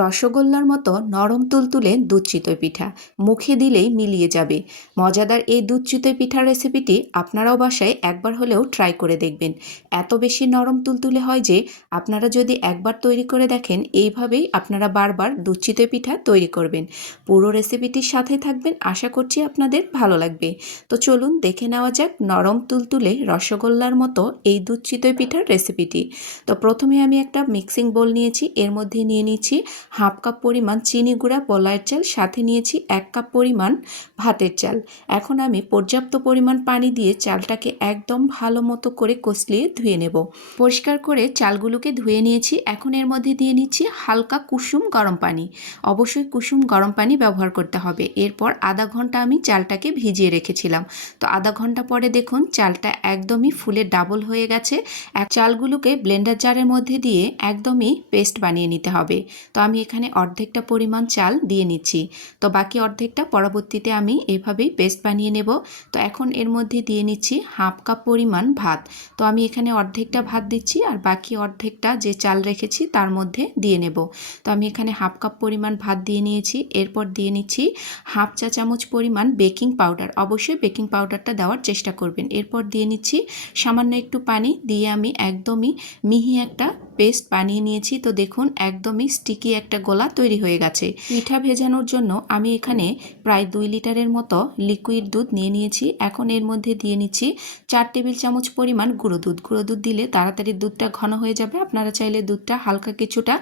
রসগোল্লার মতো নরম তুলতুলে দুধ চিতই পিঠা মুখে দিলেই মিলিয়ে যাবে। মজাদার এই দুধ চিতই পিঠার রেসিপিটি আপনারাও বাসায় একবার হলেও ট্রাই করে দেখবেন। এত বেশি নরম তুলতুলে হয় যে আপনারা যদি একবার তৈরি করে দেখেন, এইভাবেই আপনারা বারবার দুধ চিতই পিঠা তৈরি করবেন। পুরো রেসিপিটির সাথে থাকবেন, আশা করছি আপনাদের ভালো লাগবে। তো চলুন দেখে নেওয়া যাক নরম তুলতুলে রসগোল্লার মতো এই দুধ চিতই পিঠার রেসিপিটি। তো প্রথমে আমি একটা মিক্সিং বোল নিয়েছি, এর মধ্যে নিয়ে নিচ্ছি হাফ কাপ পরিমাণ চিনি গুঁড়া পোলাওয়ের চাল, সাথে নিয়েছি 1 কাপ পরিমাণ ভাতের চাল। এখন আমি পর্যাপ্ত পরিমাণ পানি দিয়ে চালটাকে একদম ভালো মতো করে কষলিয়ে ধুয়ে নেব। পরিষ্কার করে চালগুলোকে ধুয়ে নিয়েছি। এখন এর মধ্যে দিয়ে নিচ্ছি হালকা কুসুম গরম পানি। অবশ্যই কুসুম গরম পানি ব্যবহার করতে হবে। এরপর আধা ঘন্টা আমি চালটাকে ভিজিয়ে রেখেছিলাম। তো আধা ঘন্টা পরে দেখুন চালটা একদমই ফুলে ডাবল হয়ে গেছে। চালগুলোকে ব্লেন্ডার জারের মধ্যে দিয়ে একদমই পেস্ট বানিয়ে নিতে হবে। তো আমি এখানে অর্ধেকটা পরিমাণ চাল দিয়ে নিচ্ছি। তো বাকি অর্ধেকটা পরবর্তীতে আমি এভাবেই পেস্ট বানিয়ে নেব। তো এখন এর মধ্যে দিয়ে নিচ্ছি হাফ কাপ পরিমাণ ভাত। তো আমি এখানে অর্ধেকটা ভাত দিচ্ছি আর বাকি অর্ধেকটা যে চাল রেখেছি তার মধ্যে দিয়ে নেব। তো আমি এখানে হাফ কাপ পরিমাণ ভাত দিয়ে নিয়েছি। এরপর দিয়ে নিচ্ছি হাফ চা চামচ পরিমাণ বেকিং পাউডার। অবশ্যই বেকিং পাউডারটা দেওয়ার চেষ্টা করবেন। এরপর দিয়ে নিচ্ছি সামান্য একটু পানি দিয়ে আমি একদমই মিহি একটা পেস্ট বানিয়ে নিয়েছি। তো দেখুন একদমই স্টিকি একটা গোলা তৈরি হয়ে গেছে। পিঠা ভেজানোর জন্য আমি এখানে প্রায় 2 লিটারের মতো লিকুইড দুধ নিয়ে নিয়েছি। এখন এর মধ্যে দিয়ে নিচ্ছি 4 টেবিল চামচ পরিমাণ গুঁড়ো দুধ। গুঁড়ো দুধ দিলে তাড়াতাড়ি দুধটা ঘন হয়ে যাবে। আপনারা চাইলে দুধটা হালকা কিছুটা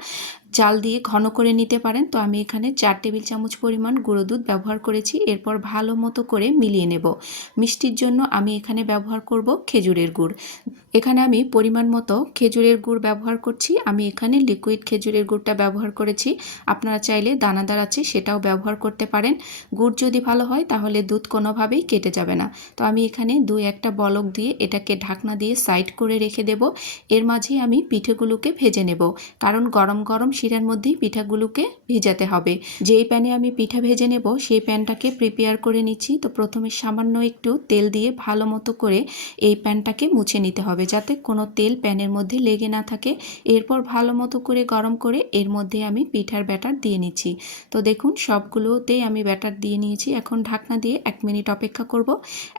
জাল দিয়ে ঘন করে নিতে পারেন। তো আমি এখানে 4 টেবিল চামচ পরিমাণ গুঁড়ো দুধ ব্যবহার করেছি। এরপর ভালো মতো করে মিলিয়ে নেব। মিষ্টির জন্য আমি এখানে ব্যবহার করব খেজুরের গুড়। এখানে আমি পরিমাণ মতো খেজুরের গুড় ব্যবহার করছি। আমি এখানে লিকুইড খেজুরের গুড়টা ব্যবহার করেছি। আপনারা চাইলে দানাদার আছে সেটাও ব্যবহার করতে পারেন। গুড় যদি ভালো হয় তাহলে দুধ কোনোভাবেই কেটে যাবে না। তো আমি এখানে 2-1টা বলক দিয়ে এটাকে ঢাকনা দিয়ে সাইড করে রেখে দেব। এর মাঝে আমি পিঠেগুলোকে ভেজে নেব, কারণ গরম গরম শিরার মধ্যেই পিঠাগুলোকে ভিজাতে হবে। যেই প্যানে আমি পিঠা ভেজে নেব সেই প্যানটাকে প্রিপেয়ার করে নিচ্ছি। তো প্রথমে সামান্য একটু তেল দিয়ে ভালো মতো করে এই প্যানটাকে মুছে নিতে হবে, যাতে কোনো তেল প্যানের মধ্যে লেগে না থাকে। এরপর ভালো মতো করে গরম করে এর মধ্যে আমি পিঠার ব্যাটার দিয়ে নিচ্ছি। তো দেখুন সবগুলোতেই আমি ব্যাটার দিয়ে নিয়েছি। এখন ঢাকনা দিয়ে 1 মিনিট অপেক্ষা করব।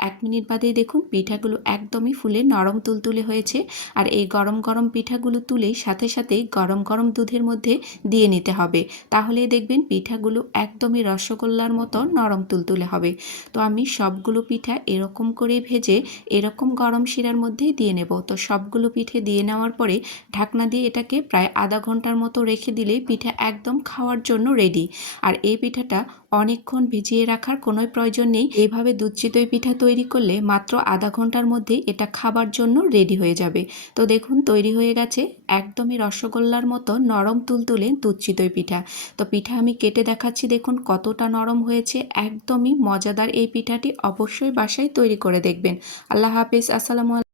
1 মিনিট বাদেই দেখুন পিঠাগুলো একদমই ফুলে নরম তুলতুলে হয়েছে। আর এই গরম গরম পিঠাগুলো তুলেই সাথে সাথেই গরম গরম দুধের মধ্যে দিয়ে নিতে হবে। তাহলেই দেখবেন পিঠাগুলো একদমই রসগোল্লার মতো নরম তুলতুলে হবে। তো আমি সবগুলো পিঠা এরকম করে ভেজে এরকম গরম শিরার মধ্যেই দিয়ে নেব। তো সবগুলো পিঠে দিয়ে নেওয়ার পরে ঢাকনা দিয়ে এটাকে প্রায় আধা ঘন্টার মতো রেখে দিলেই পিঠা একদম খাওয়ার জন্য রেডি। আর এই পিঠাটা অনেকক্ষণ ভিজিয়ে রাখার কোনো প্রয়োজন নেই। এইভাবে দুধ চিতই পিঠা তৈরি করলে মাত্র আধা ঘন্টার মধ্যেই এটা খাবার জন্য রেডি হয়ে যাবে। তো দেখুন তৈরি হয়ে গেছে একদমই রসগোল্লার মতো নরম তুলতুলে দুধ চিতই পিঠা। তো পিঠা আমি কেটে দেখাচ্ছি, দেখুন কতটা নরম হয়েছে। একদমই মজাদার এই পিঠাটি অবশ্যই বাসায় তৈরি করে দেখবেন। আল্লাহ হাফেজ। আসসালামু আলাইকুম।